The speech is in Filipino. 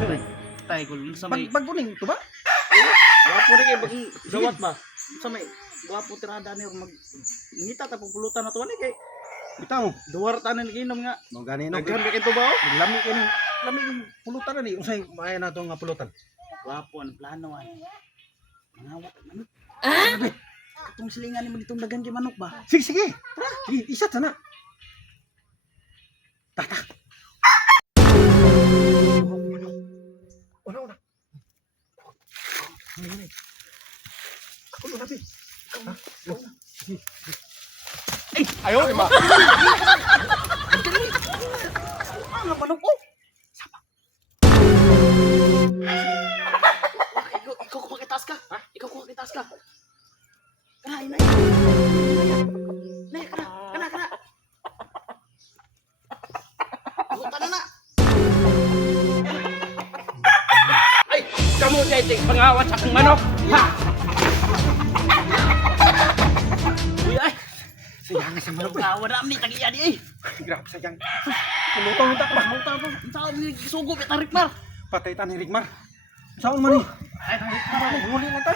Tay ko sa may Baguning to ba? gwapo ni kay bagong gawat ba. Sa may gwapo tirada ni mag ngita ta pagpulutan na to ni kay Bitaw. duwar tanan ginom nga. Mo gani no. Daghan kay to ba? Lami kini. Lami yung pulutan na ni. Unsay maya na to nga pulutan. Gwapo ang plano an. Mangawat ang manok. Katong silingan ni mo ditong daghan kay manok ba? Sige, sige. Tara, sige, isa sana. Tata. Una. Ako na natin. Ayaw, lima. Ang manok ko. Ikaw ko pakitas ka. Ha? Ikaw ko pakitas ka. Kana. Nay, kana. Buta na. Ay, kamu dito pangawat sa akong manok. Ha? Uy ay. Sayang nga sa manok. Kawa na ni tagiya di eh. Grabe sayang. Pulutang ta ba? Mauta ko. Saan ni sugo bitarik mar. Patay ta ni Rigmar. Saan man ni? Ay, tarik mar. Huli na ta.